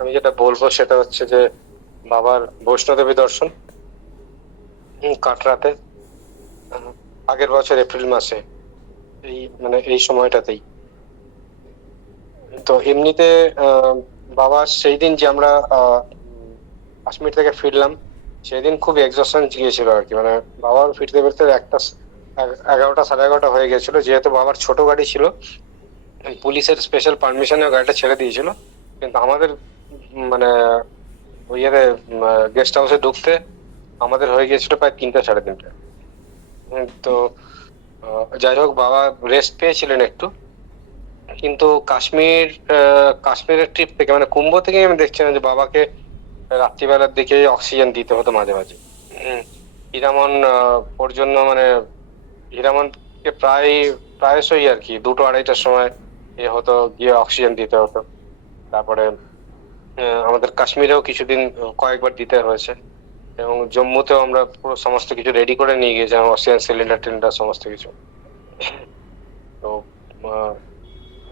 আমি যেটা বলবো সেটা হচ্ছে যে বাবার বৈষ্ণোদেবী দর্শন কাটরাতে, আহ, আগের বছর এপ্রিল মাসে, এই মানে এই সময়টাতেই। তো এমনিতে আহ বাবা সেই দিন যে আমরা কাশ্মীর থেকে ফিরলাম, সেদিন খুব এক্সস্টন গিয়েছিল আর কি। মানে বাবার ফিরতে ফিরতে 11টা 11:30 হয়ে গেছিল, যেহেতু বাবার ছোট গাড়ি ছিল। পুলিশের স্পেশাল পারমিশনে গাড়িটা ছেড়ে দিয়েছিল, কিন্তু আমাদের মানে ওই ইয়েতে গেস্ট হাউসে ঢুকতে আমাদের হয়ে গিয়েছিল প্রায় 3টা 3:30। তো যাই হোক, বাবা রেস্ট পেয়েছিলেন একটু। কিন্তু কাশ্মীরের ট্রিপ থেকে মানে কুম্ভ থেকে আমি দেখছিলাম যে বাবাকে রাত্রিবেলার দিকে অক্সিজেন দিতে হতো মাঝে মাঝে। হীরামন ওর জন্য মানে হীরামনকে প্রায়শই আর কি 2টো 2:30টার সময় হতো, গিয়ে অক্সিজেন দিতে হতো। তারপরে আমাদের কাশ্মীরেও কিছুদিন কয়েকবার দিতে হয়েছে, এবং জম্মুতেও আমরা পুরো সমস্ত কিছু রেডি করে নিয়ে গিয়েছিলাম, অক্সিজেন সিলিন্ডার টিলিন্ডার সমস্ত কিছু। তো আহ,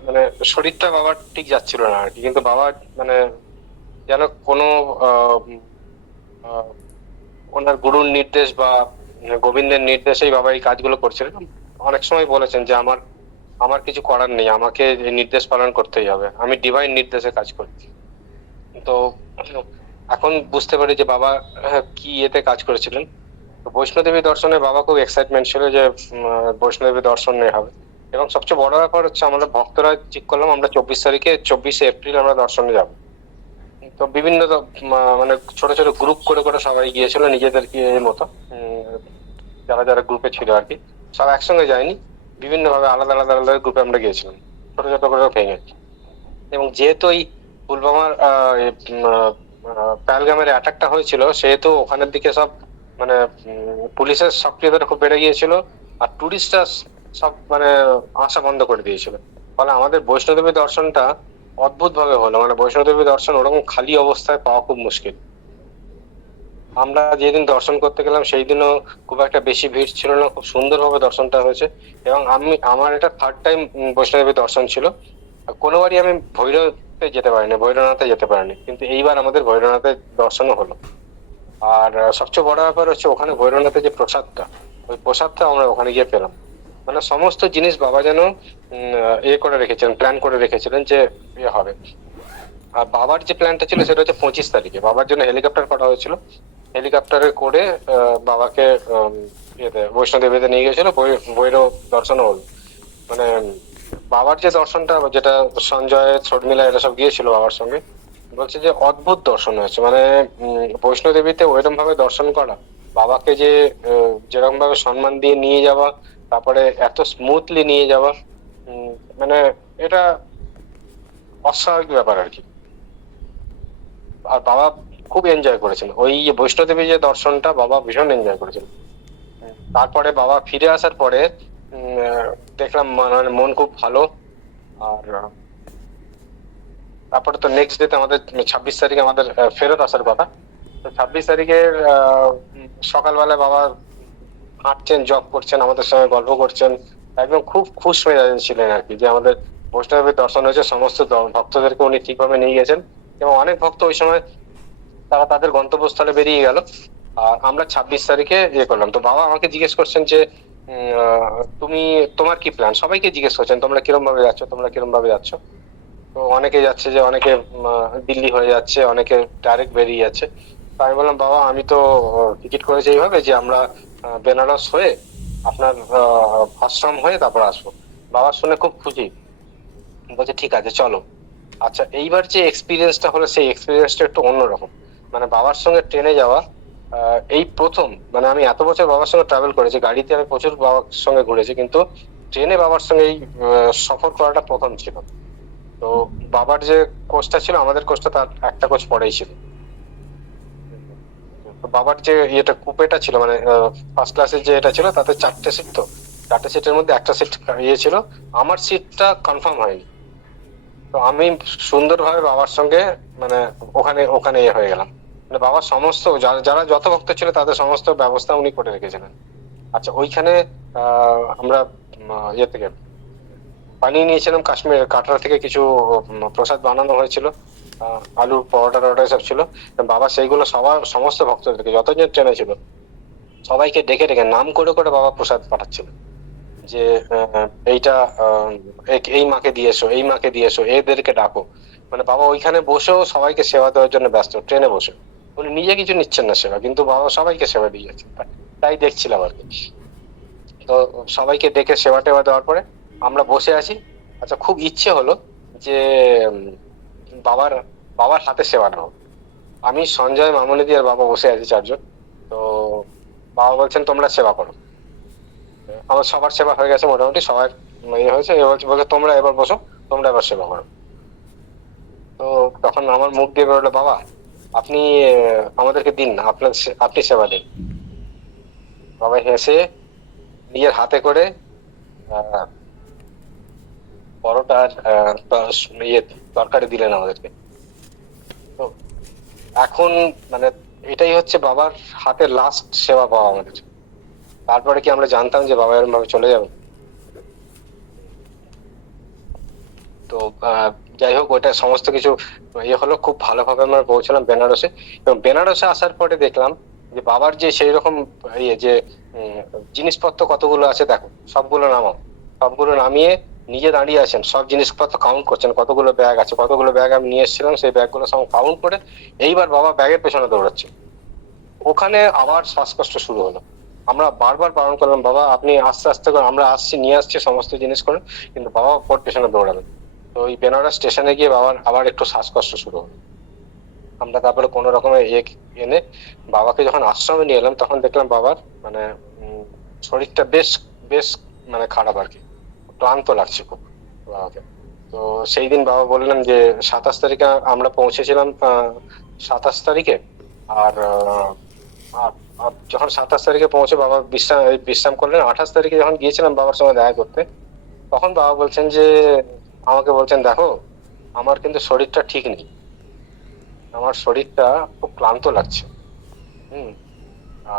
মানে শরীরটা বাবার ঠিক যাচ্ছিল না আর কি, কিন্তু বাবা মানে যেন কোনো আহ উম, আহ, ওনার গুরুর নির্দেশ বা গোবিন্দের নির্দেশেই বাবা এই কাজগুলো করছিলেন। অনেক সময় বলেছেন যে আমার আমার কিছু করার নেই, আমাকে এই নির্দেশ পালন করতেই হবে, আমি ডিভাইন নির্দেশে কাজ করছি। তো এখন বুঝতে পারি যে বাবা কি এতে কাজ করেছিলেন। তো বৈষ্ণোদেবী দর্শনে বাবা খুব এক্সাইটমেন্ট ছিল যে বৈষ্ণোদেবী দর্শন নেওয়া হবে। এবং সবচেয়ে বড় ব্যাপার হচ্ছে আমরা ভক্তরা ঠিক করলাম আমরা 24 তারিখে, 24শে এপ্রিল আমরা দর্শনে যাব। তো মানে ছোট ছোট গ্রুপ করে করে সবাই গিয়েছিল নিজেদের কি মতো। উম, যারা যারা গ্রুপে ছিল আর কি, সব একসঙ্গে যায়নি, বিভিন্ন ভাবে আলাদা আলাদা আলাদা গ্রুপে আমরা গিয়েছিলাম, ছোট ছোট করে ভেঙে। এবং যেহেতু এই পুলওয়ামার পহেলগামের অ্যাটাকটা হয়েছিল, সেহেতু ওখানের দিকে সব মানে পুলিশের সক্রিয়তা খুব বেড়ে গিয়েছিল। আর টুরিস্টরা সব মানে আসা বন্ধ করে দিয়েছিল। ফলে আমাদের বৈষ্ণোদেবী দর্শনটা অদ্ভুত ভাবে হলো। মানে বৈষ্ণোদেবী দর্শন ওরকম খালি অবস্থায় পাওয়া খুব মুশকিল। আমরা যেদিন দর্শন করতে গেলাম সেই দিনও খুব একটা বেশি ভিড় ছিল না, খুব সুন্দরভাবে দর্শনটা হয়েছে। এবং আমার এটা থার্ড টাইম বৈষ্ণোদেবী দর্শন ছিল। কোনোবারই আমি ভৈরবে যেতে পারিনি, ভৈরবনাথে যেতে পারিনি, কিন্তু এইবার আমাদের ভৈরবনাথের দর্শনও হলো। আর সবচেয়ে বড় ব্যাপার হচ্ছে ওখানে ভৈরবনাথে যে প্রসাদটা, ওই প্রসাদটা আমরা ওখানে গিয়ে পেলাম। মানে সমস্ত জিনিস বাবা যেন করে রেখেছিলেন, প্ল্যান করে রেখেছিলেন যে হবে। আর বাবার যে প্ল্যানটা ছিল সেটা হচ্ছে 25 তারিখে বাবার জন্য হেলিকপ্টার করা হয়েছিল। হেলিকপ্টারে করে বাবাকে বৈষ্ণো দেবীতে নিয়ে গেছিল, ভৈরব দর্শনও হলো। মানে বাবার যে দর্শনটা, যেটা সঞ্জয় শর্মিলা এরা সব গিয়েছিল বাবার সঙ্গে, বলছে যে অদ্ভুত দর্শন হয়েছে। মানে বৈষ্ণো দেবীতে ওইরকম ভাবে দর্শন করা, বাবাকে যে যেরকম ভাবে সম্মান দিয়ে নিয়ে যাওয়া, তারপরে এত স্মুথলি নিয়ে যাওয়া, উম, মানে এটা অস্বাভাবিক ব্যাপার আর কি। আর বাবা খুব এনজয় করেছেন ওই যে বৈষ্ণো দেবী যে দর্শনটা, বাবা ভীষণ এনজয় করেছেন। তারপরে বাবা ফিরে আসার পরে দেখলাম মানে মন খুব ভালো। আর তারপরে তো নেক্সট ডেতে আমাদের 26 তারিখে আমাদের ফেরত আসার কথা। তো 26 তারিখে সকালবেলায় বাবা হাঁটছেন, জব করছেন, আমাদের সঙ্গে গল্প করছেন, একদম খুব খুশ মেজাজে ছিলেন আর কি, যে আমাদের বৈষ্ণবের দর্শন হয়েছে, সমস্ত ভক্তদেরকে উনি ঠিকভাবে নিয়ে গেছেন। এবং অনেক ভক্ত ওই সময় তারা তাদের গন্তব্যস্থলে বেরিয়ে গেল। আর আমরা 26 তারিখে করলাম। তো বাবা আমাকে জিজ্ঞেস করছেন যে তুমি, তোমার কি প্ল্যান, সবাইকে জিজ্ঞেস করছেন তোমরা কিরম ভাবে যাচ্ছ, তোমরা কিরম ভাবে যাচ্ছ। তো অনেকে যাচ্ছে, যে অনেকে দিল্লি হয়ে যাচ্ছে, অনেকে ডাইরেক্ট বেরিয়ে যাচ্ছে। তো আমি বললাম বাবা আমি তো টিকিট করেছি এইভাবে যে আমরা বেনারস হয়ে আপনার আশ্রম হয়ে তারপর আসবো। বাবা শুনে খুব খুশি, বলছে ঠিক আছে চলো। আচ্ছা, এইবার যে এক্সপিরিয়েন্সটা হলো সেই এক্সপিরিয়েন্সটা একটু অন্যরকম। মানে বাবার সঙ্গে ট্রেনে যাওয়া এই প্রথম। মানে আমি এত বছর বাবার সঙ্গে ট্রাভেল করেছি, গাড়িতে আমি প্রচুর বাবার সঙ্গে ঘুরেছি, কিন্তু ট্রেনে বাবার সঙ্গে এই সফর করাটা প্রথম ছিল। তো বাবার যে কোচটা ছিল, আমাদের কোচটা তার একটা কোচ পরেই ছিল। তো বাবার যে কুপেটা ছিল, মানে ফার্স্ট ক্লাসের যে এটা ছিল, তাতে 4টে সিট। তো 4টে সিটের মধ্যে একটা সিট ছিল, আমার সিটটা কনফার্ম হয়নি। তো আমি সুন্দরভাবে বাবার সঙ্গে মানে ওখানে ওখানে হয়ে গেলাম। মানে বাবার সমস্ত যারা যারা যত ভক্ত ছিল তাদের সমস্ত ব্যবস্থা উনি করে রেখেছিলেন। আচ্ছা, ওইখানে আমরা থেকে বানিয়ে নিয়েছিলাম, কাশ্মীর কাটরা থেকে কিছু প্রসাদ বানানো হয়েছিল। আলুর পরোটা টরোটা সব ছিল। বাবা সেইগুলো সবার সমস্ত ভক্তদেরকে যতজন ট্রেনে ছিল সবাইকে ডেকে ডেকে নাম করে করে বাবা প্রসাদ পাঠাচ্ছিল, যে এইটা এই মাকে দিয়ে এসো, এই মাকে দিয়ে এসো, এদেরকে ডাকো। মানে বাবা ওইখানে বসেও সবাইকে সেবা দেওয়ার জন্য ব্যস্ত, ট্রেনে বসে। উনি নিজে কিছু নিচ্ছেন না সেবা, কিন্তু বাবা সবাইকে সেবা দিয়ে যাচ্ছেন। তাই দেখছিলাম আর কি। তো সবাইকে ডেকে সেবা টেবা দেওয়ার পরে আমরা বসে আছি। আচ্ছা, খুব ইচ্ছে হলো যে উম, বাবার বাবার হাতে সেবা নেবো। আমি, সঞ্জয়, মামুনিদি আর বাবা বসে আছি চারজন। তো বাবা বলছেন তোমরা সেবা করো। আমার সবার সেবা হয়ে গেছে মোটামুটি, সবার ইয়ে হয়েছে। এবার বলছে তোমরা এবার বসো, তোমরা এবার সেবা করো। তো তখন আমার মুখ দিয়ে বেরোলো, বাবা আপনি আমাদেরকে দিন না, আপনি সেবা দিন। বাবা হেসে নিজের হাতে করে আহ পরোটার ইয়ে তরকারি দিলেন আমাদেরকে। তো এখন মানে এটাই হচ্ছে বাবার হাতে লাস্ট সেবা পাওয়া আমাদের। তারপরে কি আমরা জানতাম যে বাবা এরকম ভাবে চলে যাবে? তো আহ যাই হোক, ওইটা সমস্ত কিছু ইয়ে হলো, খুব ভালোভাবে আমরা পৌঁছলাম বেনারসে। এবং বেনারসে আসার পরে দেখলাম যে বাবার যে সেই রকম ইয়ে যে উম, জিনিসপত্র কতগুলো আছে দেখো, সবগুলো নামাও। সবগুলো নামিয়ে নিজে দাঁড়িয়ে আছেন, সব জিনিসপত্র কাউন্ট করছেন, কতগুলো ব্যাগ আছে, কতগুলো ব্যাগ আমি নিয়ে এসেছিলাম, সেই ব্যাগগুলো সব কাউন্ট করে এইবার বাবা ব্যাগের পেছনে দৌড়াচ্ছে। ওখানে আবার শ্বাসকষ্ট শুরু হলো। আমরা বারবার বারণ করলাম, বাবা আপনি আস্তে আস্তে করে, আমরা আসছি, নিয়ে আসছি, সমস্ত জিনিস করেন। কিন্তু বাবা ওর পেছনে দৌড়াবেন। তো ওই বেনারস স্টেশনে গিয়ে বাবার আবার একটু শ্বাসকষ্ট শুরু হলো। আমরা তারপরে কোনো রকমের এনে বাবাকে যখন আশ্রমে নিয়ে এলাম, তখন দেখলাম বাবার মানে উম, শরীরটা বেশ বেশ মানে খারাপ আর কি, ক্লান্ত লাগছে খুব বাবাকে। তো সেই দিন বাবা বললেন যে 27 তারিখে আমরা পৌঁছেছিলাম, 27 তারিখে। আর আর আর যখন 27 তারিখে পৌঁছে বাবা বিশ্রাম করলেন, 28 তারিখে যখন গিয়েছিলাম বাবার সঙ্গে দেখা করতে, তখন বাবা বলছেন যে, আমাকে বলছেন দেখো আমার কিন্তু শরীরটা ঠিক নেই, আমার শরীরটা খুব ক্লান্ত লাগছে। হুম।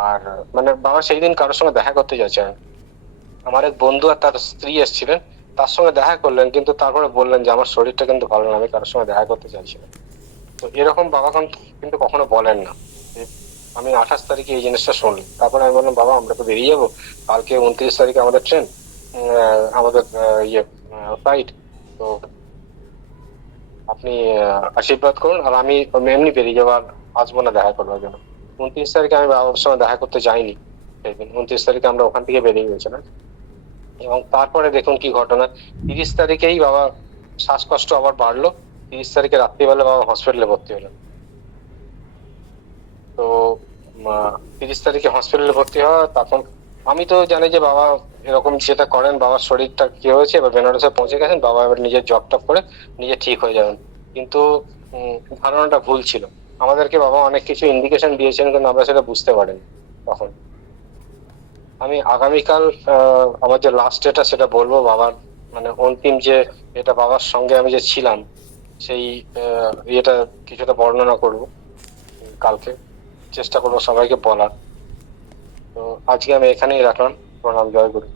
আর মানে বাবা সেই দিন কারোর সঙ্গে দেখা করতে যাচ্ছেন। আমার এক বন্ধু আর তার স্ত্রী এসেছিলেন, তার সঙ্গে দেখা করলেন, কিন্তু তারপরে বললেন যে আমার শরীরটা কিন্তু ভালো না, আমি কারোর সঙ্গে দেখা করতে চাইছি না। তো এরকম বাবা কিন্তু কখনো বলেন না যে আমি 28 তারিখে এই জিনিসটা শুনলাম। তারপরে আমি বললাম, বাবা আমরা তো বেরিয়ে যাবো, কালকে 29 তারিখে আমাদের ট্রেন, আমাদের ইয়ে ফ্লাইট। তো আপনি আশীর্বাদ করুন, আর আমি এমনি বেরিয়ে যাবো, আর আসবো না দেখা করবার জন্য। 29 তারিখে আমি বাবার সঙ্গে দেখা করতে যাইনি। সেদিন 29 তারিখে আমরা ওখান থেকে বেরিয়ে গেছিলাম। এবং তারপরে দেখুন কি ঘটনা। 30 তারিখেই বাবা শ্বাসকষ্ট আবার বাড়লো। 30 তারিখে রাত্রিবেলা বাবা হসপিটালে ভর্তি হলেন। তো 30 তারিখে হসপিটালে ভর্তি হওয়া, তখন আমি তো জানি যে বাবা এরকম যেটা করেন, বাবার শরীরটা কি হয়েছে, এবার বেনারসে পৌঁছে গেছেন, বাবা এবার নিজের জব টপ করে নিজে ঠিক হয়ে যাবেন। কিন্তু ধারণাটা ভুল ছিল। আমাদেরকে বাবা অনেক কিছু ইন্ডিকেশন দিয়েছেন, কিন্তু আমরা সেটা বুঝতে পারিনি তখন। আমি আগামীকাল আমার যে লাস্ট ডেটা সেটা বলবো বাবার, মানে অন্তিম যে এটা বাবার সঙ্গে আমি যে ছিলাম, সেই ইয়েটা কিছুটা বর্ণনা করব কালকে, চেষ্টা করবো সবাইকে বলার। তো আজকে আমি এখানেই রাখলাম। প্রণাম, জয় গুরু।